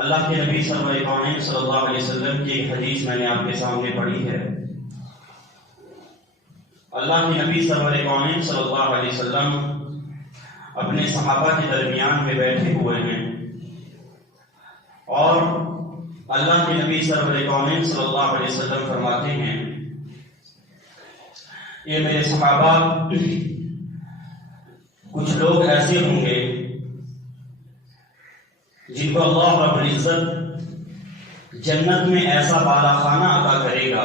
اللہ کے نبی صلی اللہ علیہ وسلم کی ایک حدیث میں نے آپ کے سامنے پڑھی ہے۔ اللہ کے نبی صلی اللہ علیہ وسلم اپنے صحابہ کے درمیان میں بیٹھے ہوئے ہیں اور اللہ کے نبی صلی اللہ علیہ وسلم فرماتے ہیں، یہ میرے صحابہ، کچھ لوگ ایسے ہوں گے جن کو اللہ رب العزت جنت میں ایسا بالا خانہ عطا کرے گا،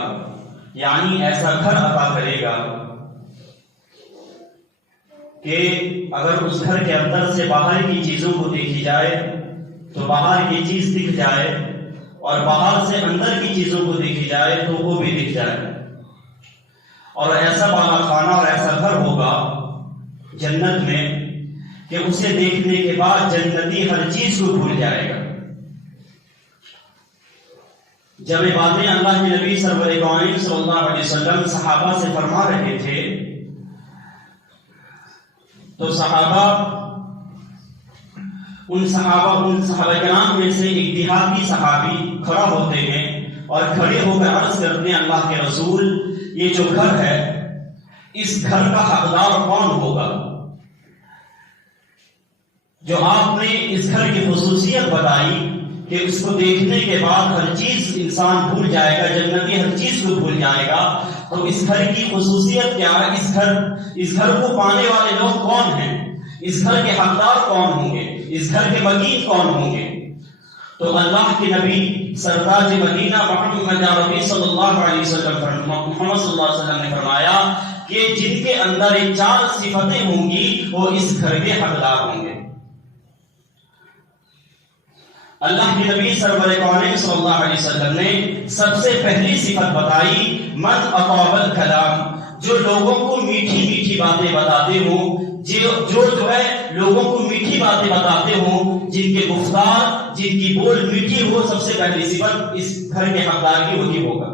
یعنی ایسا گھر عطا کرے گا کہ اگر اس گھر کے اندر سے باہر کی چیزوں کو دیکھی جائے تو باہر کی چیز دکھ جائے، اور باہر سے اندر کی چیزوں کو دیکھی جائے تو وہ بھی دکھ جائے، اور ایسا بالا خانہ اور ایسا گھر ہوگا جنت میں کہ اسے دیکھنے کے بعد جنتی ہر چیز کو بھول جائے گا۔ جب یہ باتیں اللہ کے نبی صلی اللہ علیہ وسلم صحابہ سے فرما رہے تھے تو ان صحابہ کرام میں سے ایک دیہاتی صحابی کھڑا ہوتے ہیں اور کھڑے ہو کر عرض کرتے ہیں، اللہ کے رسول، یہ جو گھر ہے اس گھر کا حقدار کون ہوگا؟ جو آپ نے اس گھر کی خصوصیت بتائی کہ اس کو دیکھنے کے بعد ہر چیز انسان بھول جائے گا، جنتی ہر چیز کو بھول جائے گا، تو اس گھر کی خصوصیت کیا ہے؟ اس گھر کو پانے والے لوگ کون ہیں؟ اس گھر کے حقدار کون ہوں گے؟ اس گھر کے مکین کون ہوں گے؟ تو اللہ کے نبی سرتاج مدینہ محمد عربی صلی اللہ علیہ وسلم نے فرمایا کہ جن کے اندر یہ 4 صفتیں ہوں گی وہ اس گھر کے حقدار ہوں گے۔ اللہ کے نبی صلی اللہ علیہ وسلم نے سب سے پہلی صفت بتائی، من اطاب الکلام، جو لوگوں کو میٹھی میٹھی باتیں بتاتے ہوں، جو ہے لوگوں کو میٹھی باتیں بتاتے ہوں، جن کے گفتار، جن کی بول میٹھی ہو، سب سے پہلی صفت اس گھر کے حقدار کی وہی ہوگا۔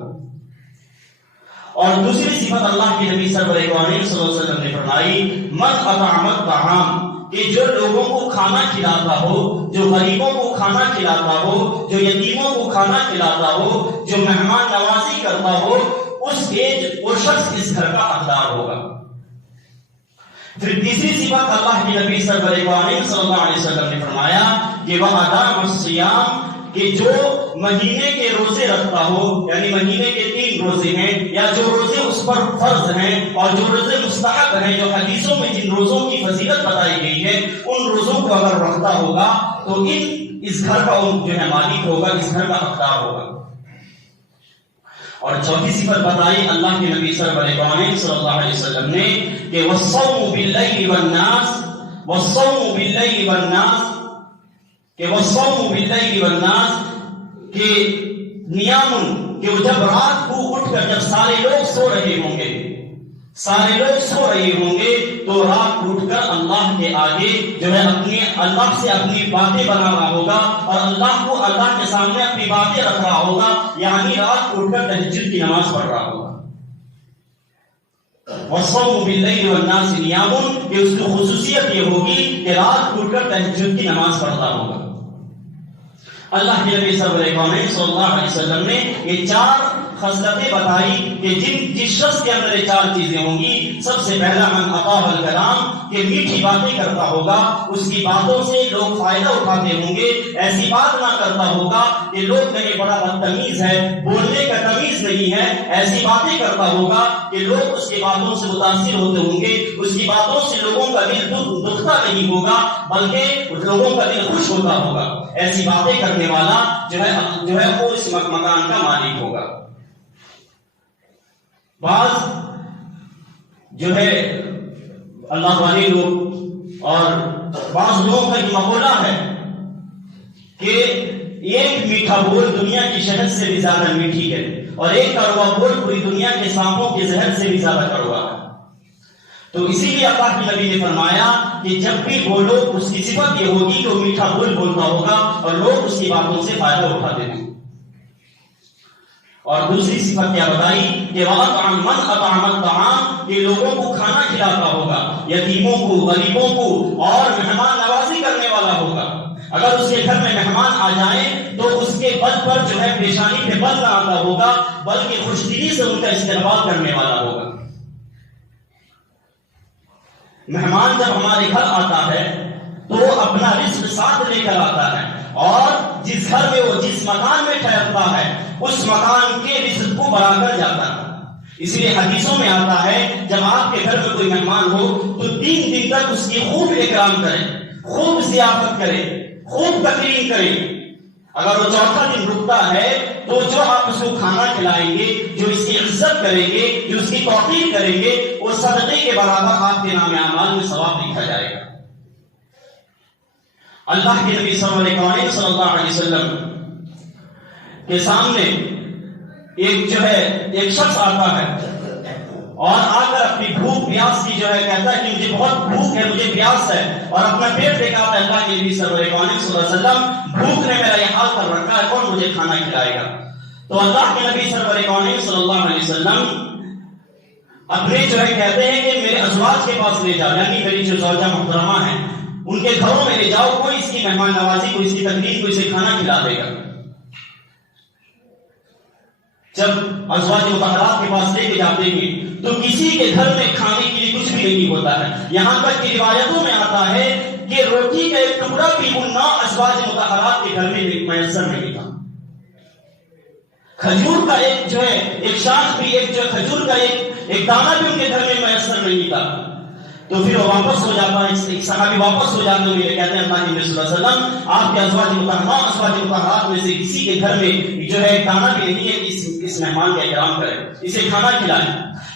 اور دوسری صفت اللہ کے نبی صلی اللہ علیہ وسلم نے فرمائی، من اطعم الطعام، کہ جو لوگوں کو کھانا کھلاتا ہو، جو غریبوں کو کھانا کھلاتا ہو، جو یتیموں کو کھانا کھلاتا ہو، جو مہمان نوازی کرتا ہو، وہ شخص اس گھر کا حقدار ہوگا۔ پھر تیسری صفت اللہ کے نبی صلی اللہ علیہ وسلم نے فرمایا کہ وہ ادام الصیام، کہ جو مہینے کے روزے رکھتا ہو، یعنی مہینے کے 3 روزے ہیں یا جو روزے اس پر فرض ہیں اور جو روزے مستحب ہیں، جو حدیثوں میں جن روزوں کی فضیلت بتائی گئی ہے، ان روزوں کو اگر رکھتا ہوگا تو اس گھر کا جو ہے مالک ہوگا، اس گھر کا حقدار ہوگا۔ اور چوتھی صفت بتائی اللہ کے نبی صلی اللہ علیہ وسلم نے کہ والصوم باللیل والناس، والصوم باللیل والناس، کہ والصوم باللیل والناس، کہ نیام، کہ جب رات کو اٹھ کر، جب سارے لوگ سو رہے ہوں گے، سارے لوگ سو رہے ہوں گے، تو رات کو اٹھ کر اللہ کے آگے جو ہے اللہ سے اپنی باتیں بنا رہا ہوگا اور اللہ کے سامنے اپنی باتیں رکھ رہا ہوگا، یعنی رات کو اٹھ کر تہجد کی نماز پڑھ رہا ہوگا۔ وَالصَّوْمُ بِاللَّيْلِ وَالنَّاسِ نِيَامٌ، کہ اس کی خصوصیت یہ ہوگی کہ رات کو اٹھ کر تہجد کی نماز پڑھتا ہوگا۔ اللہ کے نبی صلی اللہ علیہ وسلم نے یہ 4 خصلتیں بتائی کہ جس شخص کے اندر یہ 4 چیزیں ہوں گی، سب سے پہلا من اطاب الکلام، کہ میٹھی باتیں کرتا ہوگا، اس کی باتوں سے لوگ فائدہ اٹھاتے ہوں گے، ایسی بات نہ کرتا ہوگا کہ لوگ کہیں بڑا بدتمیز ہے، بولنے کا تمیز نہیں ہے، ایسی باتیں کرتا ہوگا کہ لوگ اس کی باتوں سے متاثر ہوتے ہوں گے، اس کی باتوں سے لوگوں کا دل دکھتا نہیں ہوگا بلکہ لوگوں کا دل خوش ہوتا ہوگا۔ ایسی باتیں کرنے والا جو ہے وہ اس مکان کا مالک ہوگا۔ بعض جو ہے اللہ والے لوگ اور بعض لوگوں کا یہ مقولہ ہے کہ ایک میٹھا بول دنیا کی شہد سے بھی زیادہ میٹھی ہے اور ایک کڑوا بول پوری دنیا کے سانپوں کے زہر سے بھی زیادہ کڑوا ہے۔ تو اسی لیے اللہ کے نبی نے فرمایا کہ جب بھی بولو اس کی صفت یہ ہوگی کہ وہ میٹھا بول بولتا ہوگا اور لوگ اس کی باتوں سے فائدہ اٹھاتے ہیں۔ اور دوسری صفت کیا بتائی کہ وَأَطْعَمَ مَنْ أَطْعَمَ الطَّعَامَ، کہ لوگوں کو کھانا کھلاتا ہوگا، یتیموں کو، غریبوں کو، اور مہمان نوازی کرنے والا ہوگا۔ اگر اس کے گھر میں مہمان آ جائیں تو اس کے بل پر جو ہے پیشانی پہ بل نہ آتا ہوگا بلکہ خوش دلی سے ان کا استقبال کرنے والا ہوگا۔ مہمان جب ہمارے گھر آتا ہے تو وہ اپنا رزق ساتھ لے کر آتا ہے، اور جس گھر میں وہ جس مکان میں ٹھہرتا ہے اس مکان کے رزق کو بڑھا کر جاتا ہے۔ اس لیے حدیثوں میں آتا ہے جب آپ کے گھر میں کوئی مہمان ہو تو 3 دن تک اس کی خوب اکرام کریں، خوب ضیافت کریں، خوب تقریم کریں۔ اگر وہ 4تھا دن رکتا ہے تو جو آپ اس کو کھانا کھلائیں گے، جو اس کی عزت کریں گے، جو اس کی توقیر کریں گے، وہ صدقے کے برابر آپ کے نام اعمال میں ثواب لکھا جائے گا۔ اللہ کے نبی صلی اللہ علیہ وسلم کے سامنے ایک شخص آتا ہے اور آ کر اپنی بھوک پیاس کی کہتا ہے کہ مجھے بہت بھوک ہے، مجھے پیاس ہے، اور اپنا پیٹ دکھاتا ہے۔ اللہ کے نبی صلی اللہ علیہ وسلم بھوک نے میرا یہ حال کر رکھا ہے، کون مجھے کھانا کھلائے گا؟ تو اللہ کے نبی صلی اللہ علیہ وسلم اپنے کہتے ہیں کہ میرے ازواج کے پاس لے جاؤ، یعنی میری جو زوجہ محترمہ ہیں ان کے گھروں میں لے جاؤ، کوئی اس کی مہمان نوازی، کوئی اس کی تقریب، کوئی اسے کھانا کھلا دے گا۔ جب ازواج مطہرات کے پاس لے کے جاتے ہیں تو کسی کے گھر میں کھانے کے لیے کچھ بھی نہیں ہوتا ہے، یہاں تک کہ روایتوں میں آتا ہے کہ روٹی کا ایک ٹکڑا بھی بننا ازواج مطہرات کے گھر میں میسر نہیں تھا۔ کھجور کا ایک شاخ بھی، کھجور کا ایک دانہ بھی ان کے گھر میں میسر نہیں تھا۔ تو پھر وہ واپس ہو جاتا ہے، ایک صحابی واپس ہو جاتے ہوئے کہتے ہیں اللہ کے نبی صلی اللہ علیہ وسلم آپ کے ازواج مطہرات میں سے کسی کے گھر میں دانہ بھی نہیں ہے کہ اس مہمان کا اکرام کرے، اسے کھانا کھلائے۔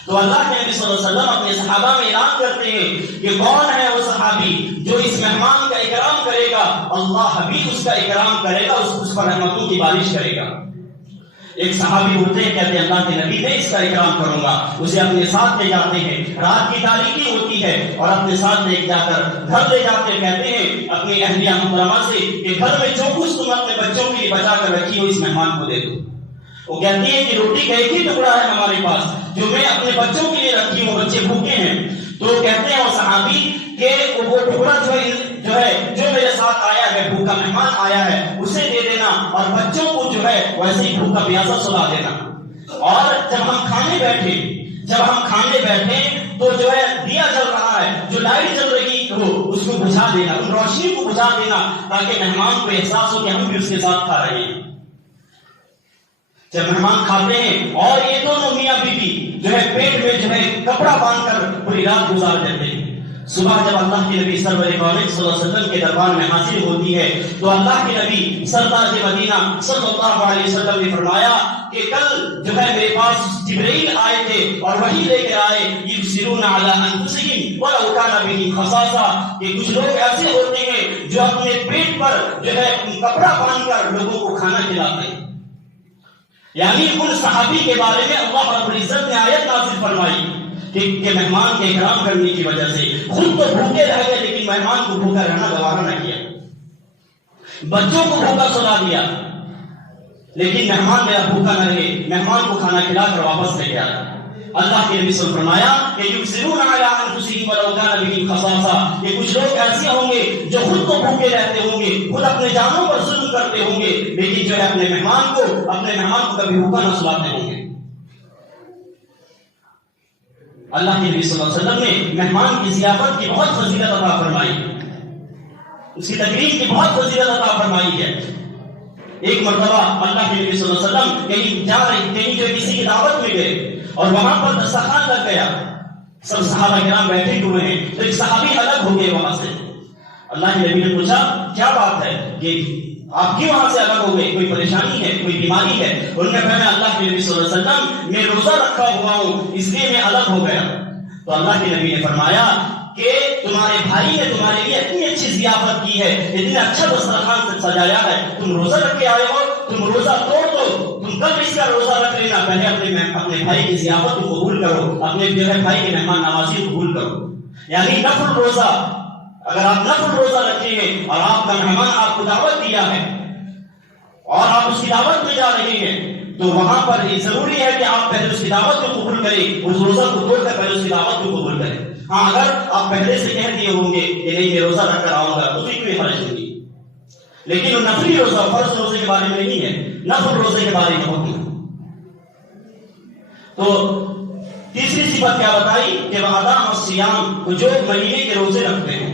تو اللہ کے نبی صلی اللہ علیہ وسلم اپنے صحابہ میں اعلان کرتے ہیں کہ کون ہے وہ صحابی جو اس مہمان کا اکرام کرے گا، اللہ بھی اس کا اکرام کرے گا، اس پر رحمتوں کی بارش کرے گا۔ ایک صحابی اٹھتے ہیں، کہتے ہیں اللہ کے نبی میں اس کا اکرام کروں گا، اسے اپنے ساتھ لے جاتے ہیں، رات کی تاریکی ہوتی ہے اور اپنے ساتھ لے جا کر گھر لے جاتے ہیں، کہتے ہیں اپنی اہلیہ محترمہ سے کہ گھر میں جو کچھ تم اپنے بچوں کے لیے بچا کر رکھی ہو اس مہمان کو دے دو۔ وہ کہتی ہے کہ روٹی کا ایک ہی ٹکڑا ہے ہمارے پاس جو میں اپنے بچوں کے لیے رکھی ہوں، بچے بھوکے ہیں۔ تو کہتے ہیں وہ صحابی کہ وہ ٹکڑا جو میرے ساتھ آیا ہے، بھوکا مہمان آیا ہے، اسے دے دینا، اور بچوں کو ویسے ہی بھوکا پیاسا سلا دینا۔ اور جب ہم کھانے بیٹھے تو دیا جل رہا ہے، جو لائٹ جل رہی ہو اس کو بجھا دینا، ان روشنی کو بجھا دینا، تاکہ مہمان کو احساس ہو کہ ہم بھی اس کے ساتھ کھا رہے ہیں۔ جب مہمان کھاتے ہیں اور یہ دونوں میاں بیوی پیٹ میں کپڑا باندھ کر پوری رات گزار دیتے ہیں، صبح جب اللہ کے نبی صلی اللہ علیہ وسلم کے دربار میں حاضر ہوتی ہے تو اللہ کے نبی سرتاج مدینہ صلی اللہ علیہ وسلم نے فرمایا کہ کل میرے پاس جبرائیل آئے تھے اور وحی لے کر آئے، یبصرون علی انفسہم ولو کان بہم خصاصہ، کہ کچھ لوگ ایسے ہوتے ہیں جو اپنے پیٹ پر کپڑا باندھ کر لوگوں کو کھانا کھلاتے ہیں۔ یعنی ان صحابی کے بارے میں اللہ رب العزت نے آیت نازل فرمائی کہ مہمان کے اکرام کرنے کی وجہ سے خود تو بھوکے رہ گئے لیکن مہمان کو بھوکا رہنا گوارا نہ کیا، بچوں کو بھوکا سلا دیا، لیکن مہمان میرا بھوکا نہ رہے، مہمان کو کھانا کھلا کر واپس لے گیا۔ اللہ کے نبی صلی اللہ علیہ وسلم فرمایا کہ یبصرون علی انفسہم ولو کان بہم خصاصہ، کہ کچھ لوگ ایسے ہوں گے جو خود تو بھوکے رہتے ہوں گے، خود اپنے جانوں پر ظلم کرتے ہوں گے، لیکن اپنے مہمان کو کبھی بھوکا نہ سلاتے ہوں گے۔ اللہ کے نبی صلی اللہ علیہ وسلم نے مہمان کی ضیافت کی بہت فضیلت عطا فرمائی، اس کی تقریب کی بہت فضیلت عطا فرمائی ہے۔ ایک مرتبہ اللہ کے نبی صلی اللہ علیہ وسلم کہیں کسی کی دعوت میں گئے اور وہاں پر دسترخوان لگ گیا، سب صحابہ کرام بیٹھے ہوئے ہیں، تو ایک صحابی الگ ہو گئے وہاں سے۔ اللہ کے نبی نے پوچھا کیا بات ہے کہ آپ کیوں وہاں سے الگ ہو گئے، کوئی پریشانی ہے، کوئی بیماری ہے؟ انہوں نے کہا اللہ کے نبی صلی اللہ علیہ وسلم میں روزہ رکھا ہوا ہوں اس لیے میں الگ ہو گیا۔ تو اللہ کے نبی نے فرمایا کہ تمہارے بھائی نے تمہارے لیے اتنی اچھی ضیافت کی ہے، اتنا اچھا دسترخوان سے سجایا ہے، تم روزہ رکھ کے آئے ہو، تم روزہ توڑ دو، تم کل اس کا روزہ رکھ لینا، پہلے اپنے بھائی کی ضیافت کو قبول کرو، اپنے بھائی کے مہمان نوازی کو قبول کرو۔ یعنی نفل روزہ، اگر آپ نفل روزہ رکھتے ہیں اور آپ کا مہمان آپ کو دعوت دیا ہے اور آپ اس کی دعوت میں جا رہے ہیں تو وہاں پر یہ ضروری ہے کہ آپ پہلے اس کی دعوت کو قبول کریں، اس روزہ کو توڑ کر پہلے اس کی دعوت کو قبول کریں۔ ہاں اگر آپ پہلے سے کہہ دیے ہوں گے کہ نہیں میں روزہ رکھ کر آؤں گا تو پھر کوئی حرج نہیں۔ لیکن وہ نفلی روزہ فرض روزے کے بارے میں نہیں ہے، نفل روزے کے بارے میں حکم ہے۔ تو تیسری صفت کیا بتائی کہ وعدہ اور سیام، جو مہینے کے روزے رکھتے ہیں،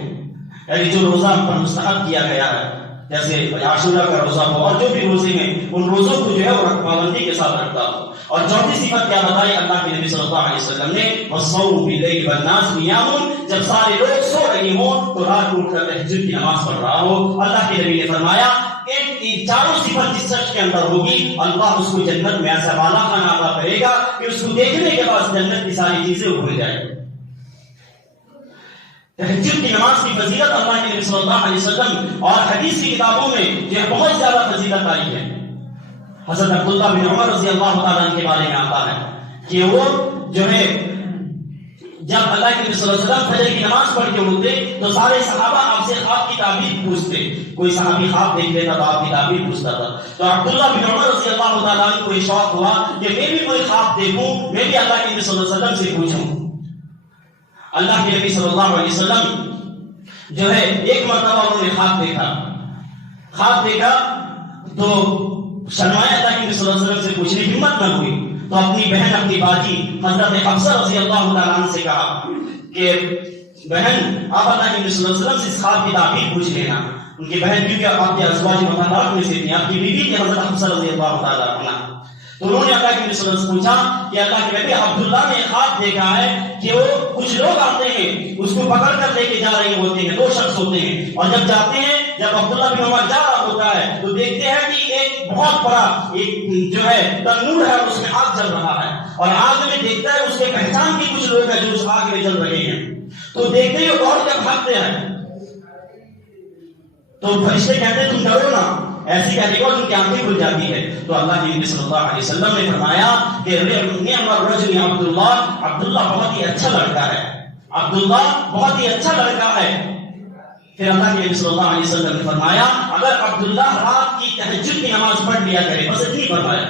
یعنی جو روزہ ہم پر مستحب کیا گیا ہے، جیسے عاشورہ کا روزہ ہو اور جو بھی روزے ہیں ان روزوں کو جو ہے وہ پابندی کے ساتھ رکھتا ہو۔ اور چوتھی صفت کیا بتائی اللہ کے نبی صلی اللہ علیہ وسلم نے، وَالصَّوْمُ بِاللَّيْلِ وَالنَّاسُ نِيَامٌ، جب سارے لوگ سو رہے ہوں تو رات اٹھ کر تہجد کی نماز پڑھ رہا ہو۔ اللہ کے نبی نے فرمایا کہ چاروں صفت جس شخص کے اندر ہوگی اللہ اس کو جنت میں ایسا بالا خانہ عطا کرے گا کہ اس کو دیکھنے کے بعد جنت کی ساری چیزیں بھول جائے۔ تہجد کی نماز کی فضیلت اللہ کے نبی صلی اللہ علیہ وسلم اور حدیث کی کتابوں میں یہ بہت زیادہ فضیلت آئی ہے۔ حضرت عبداللہ بن عمر رضی اللہ تعالیٰ عنہ کے بارے میں آتا ہے کہ وہ جو ہے جب اللہ کے نبی صلی اللہ علیہ وسلم فجر کی نماز پڑھ کے اٹھتے تو سارے صحابہ آپ سے خواب کی تعبیر پوچھتے، کوئی صحابی خواب دیکھ لیتا تو آپ کی تعبیر پوچھتا تھا۔ تو عبداللہ بن عمر رضی اللہ تعالیٰ عنہ کو شوق ہوا کہ میں بھی کوئی خواب دیکھوں، میں بھی اللہ کے نبی صلی اللہ علیہ وسلم سے پوچھوں۔ اللہ کے نبی صلی اللہ علیہ وسلم جو ہے ایک مرتبہ انہوں نے خواب دیکھا تو شرمائے اللہ کے نبی صلی اللہ علیہ وسلم سے پوچھنے کی ہمت نہ ہوئی، تو اپنی بہن اپنی باجی حضرت حفصہ رضی اللہ تعالیٰ عنہ سے کہا کہ بہن آپ اللہ کے نبی صلی اللہ علیہ وسلم سے اس خواب کی تعبیر پوچھ لینا۔ ان کی بہن کیونکہ آپ کے ازواج مطہرات میں سے تھی، آپ کی بیوی تھی حضرت حفصہ رضی اللہ تعالیٰ عنہ، تو انہوں نے اللہ کے نبی صلی اللہ علیہ وسلم سے پوچھا کہ اللہ کے نبی عبداللہ نے خواب دیکھا ہے کہ وہ کچھ لوگ آتے ہیں اس کو پکڑ کر لے کے جا رہے ہوتے ہیں، دو شخص ہوتے ہیں، اور جب جاتے ہیں جب عبداللہ بن عمر جا رہا ہوتا ہے تو دیکھتے ہیں کہ ایک بہت بڑا ایک جو ہے تنور ہے اس میں آگ جل رہا ہے، اور آگ میں دیکھتا ہے اس کے پہچان کے کچھ لوگ ہیں جو اس آگ میں جل رہے ہیں، تو دیکھتے ہی دوڑ کر بھاگتے ہیں۔ تو فرشتے کہتے ہیں تم ڈرو نا، ایسی کہنے کو ان کی آنکھیں کھل جاتی ہے۔ تو اللہ کے نبی صلی اللہ علیہ وسلم نے فرمایا کہ نعم الرجل عبداللہ بہت ہی اچھا لڑکا ہے، عبداللہ بہت ہی اچھا لڑکا ہے۔ پھر اللہ کے نبی صلی اللہ علیہ وسلم نے فرمایا اگر عبداللہ رات کی تہجد کی نماز پڑھ لیا کرے، بس اتنی فرمایا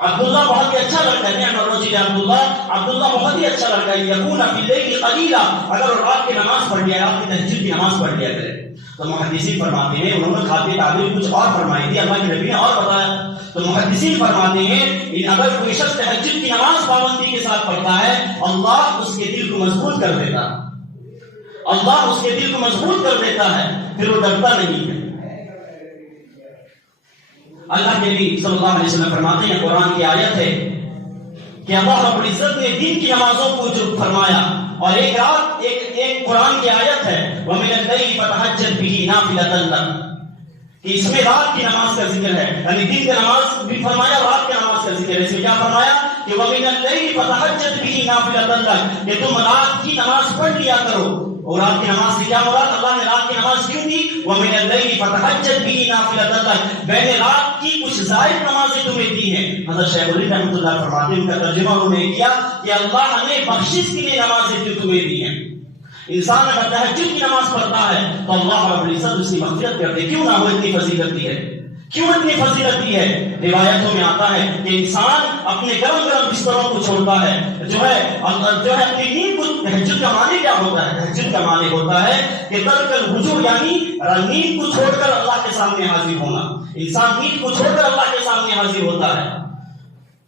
عبداللہ بہت ہی اچھا لڑکا ہے، نعم الرجل عبداللہ بہت ہی اچھا لڑکا ہے، یکون فی اللیل قلیلا، اگر وہ رات کی نماز پڑھ لیا، رات کی تہجد کی نماز پڑھ لیا کرے۔ تو محدثین فرماتے ہیں انہوں نے خاطر تعبیر کچھ اور فرمائی تھی، اللہ کے نبی نے اور بتایا۔ تو محدثین فرماتے ہیں اگر کوئی شخص تہجد کی نماز پابندی کے ساتھ پڑھتا ہے اللہ اس کے دل کو مضبوط کر دیتا، اللہ اس کے دل کو مضبوط کر دیتا ہے، پھر وہ ڈرتا نہیں ہے۔ اللہ کے نبی صلی اللہ علیہ وسلم فرماتے ہیں قرآن کی آیت ہے کہ اللہ رب العزت نے دن کی نمازوں کو جو فرمایا، اور ایک رات ایک قرآن کی آیت ہے وَمِنَ اللَّيْلِ فَتَهَجَّدْ بِهِ نَافِلَةً لَكَ، کہ اس میں رات کی نماز کا ذکر ہے، یعنی دن کی نماز بھی فرمایا، رات کی نماز کا ذکر ہے۔ اس میں کیا فرمایا کہ وَمِنَ اللَّيْلِ فَتَهَجَّدْ بِهِ نَافِلَةً لَكَ، کہ تم رات کی نماز پڑھ لیا کرو۔ اور رات کی نماز سے کیا مراد؟ اللہ نے رات کی نماز کیوں دی؟ وَمِنَ اللَّيْلِ فَتَهَجَّدْ بِهِ نَافِلَةً لَكَ، میں نے رات کی کچھ زائد نمازیں تمہیں دی ہیں۔ حضرت شیخ الہند رحمۃ اللہ فرماتے ہیں ان کا ترجمہ انہوں نے کیا کہ اللہ نے بخشش کے لیے نمازیں جو تمہیں دی ہیں۔ انسان اگر تہجد کی نماز پڑھتا ہے تو اللہ رب العزت اس کی مغفرت کرتے، کیوں نہ وہ اتنی فضیلت دی ہے، کیوں اتنی فضیلت دی ہے؟ روایتوں میں آتا ہے کہ انسان اپنے گرم گرم بستروں کو چھوڑتا ہے، جو ہے اپنی نیند کو، تہجد کا معنی کیا ہوتا ہے؟ تہجد کا معنی ہوتا ہے کہ ترک الرجوع، یعنی نیند کو چھوڑ کر اللہ کے سامنے حاضر ہونا۔ انسان نیند کو چھوڑ کر اللہ کے سامنے حاضر ہوتا ہے،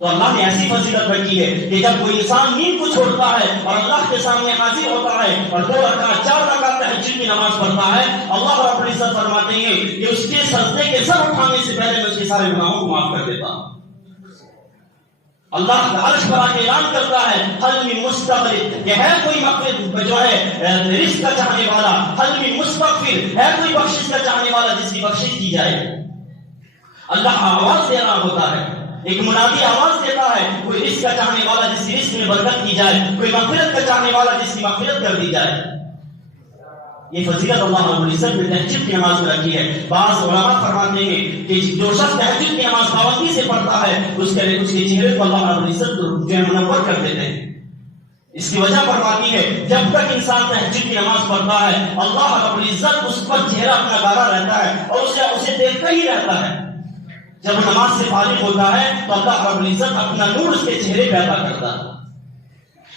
تو اللہ نے ایسی فضیلت رکھی ہے کہ جب کوئی انسان نیند کو چھوڑتا ہے اور اللہ کے سامنے حاضر ہوتا ہے اور 2 رکعت 4 رکعت تہجد کی نماز پڑھتا ہے، اللہ رب العزت فرماتے ہیں کہ اس کے سجدے کے سر اٹھانے سے پہلے میں اس کے سارے گناہوں کو معاف کر دیتا ہوں۔ اللہ عرش پر آ کے اعلان کرتا ہے حل من مستغفر، کہ ہے کوئی مغفرت جو ہے رزق کا چاہنے والا، حل من مستغفر، ہے کوئی بخشش کا چاہنے والا جس کی بخشش کی جائے۔ اللہ آواز دے رہا ہوتا ہے، ایک منادی آواز دیتا ہے، کوئی رزق کا چاہنے والا جس کی رزق میں برکت کی جائے، کوئی مغفرت کا چاہنے والا جس کی مغفرت کر دی جائے۔ یہ فضیلت اللہ رب العزت نے تہجد کی نماز میں رکھی ہے۔ بعض علماء فرماتے ہیں کہ جو شخص تہجد کی نماز پابندی سے پڑھتا ہے اس کے چہرے کو اللہ رب العزت جو ہے منور کر دیتے ہیں۔ اس کی وجہ فرماتی ہے جب تک انسان تہجد کی نماز پڑھتا ہے اللہ رب العزت اس پر چہرہ اپنا گاڑا رہتا ہے اور اسے دیکھتا ہی رہتا ہے۔ جب نماز سے فارغ ہوتا ہے تو اللہ رب العزت اپنا نور اس کے چہرے پہ عطا کرتا ہے۔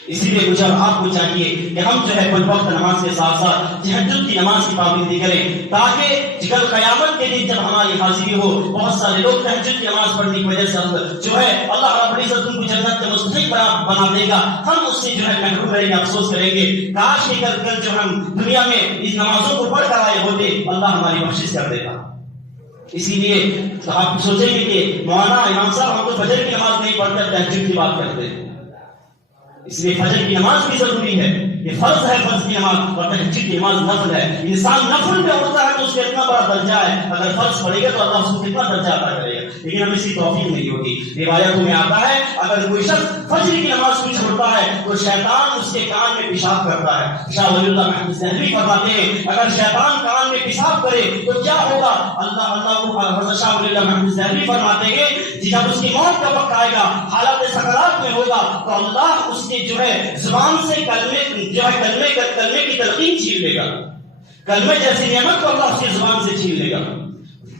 اسی لیے مجھے اور آپ کو چاہیے کہ ہم جو ہے کل وقت نماز کے ساتھ ساتھ تہجد کی نماز کی پابندی کریں، تاکہ کل قیامت کے دن جب ہماری حاضری ہو، بہت سارے لوگ تہجد کی نماز پڑھنے کی وجہ سے جو ہے اللہ رب العزت ان کو جنت کا مستحق بنا دے گا، ہم اس سے جو ہے محروم رہیں گے، افسوس کریں گے، کاش کہ کل جو ہم دنیا میں اس نمازوں کو پڑھ کر آئے ہوتے، اللہ ہماری بخشش کر دیتا۔ اسی لیے آپ سوچیں گے کہ مولانا امام صاحب ہم تو فجر کی نماز نہیں پڑھ کر تہجد کی بات کرتے ہیں، اس لیے فجر کی نماز بھی ضروری ہے، یہ فرض ہے، فرض کی نماز، اور تہجد کی نماز نفل ہے۔ انسان نفل پہ اٹھتا ہے تو اس کا اتنا بڑا درجہ ہے، اگر فرض پڑے گا تو اللہ اس کو کتنا درجہ عطا کرے گا، لیکن ہمیں اس کی توفیق نہیں ہوتی۔ روایتوں میں آتا ہے اگر کوئی شخص فجر کی نماز کو چھوڑتا ہے تو شیطان اس کے کان میں پیشاب کرتا ہے۔ شاہ ولی اللہ محمد دہلوی فرماتے ہیں اگر شیطان کان میں پیشاب کرے تو کیا ہوگا؟ حضرت شاہ ولی اللہ محمد دہلوی فرماتے ہیں جب اس کی موت کا وقت آئے گا، حالات سکرات میں ہوگا، تو اللہ اس کے جو ہے زبان سے کلمے کی تلقین چھین لے گا، کلمے جیسی نعمت کو اللہ اس کی زبان سے چھین لے گا،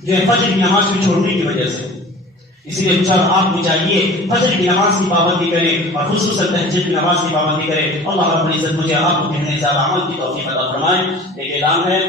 جو ہے فجر کی نماز کو چھوڑنے کی وجہ سے۔ اسی لیے چل آپ کو چاہیے فجر کی نماز کی پابندی کریں، اور خصوصاً تہجد کی نماز کی پابندی کریں۔ اللہ رب العزت مجھے آپ کو کہنے زیادہ عمل کی توفیق عطا فرمائے۔ ایک اعلان ہے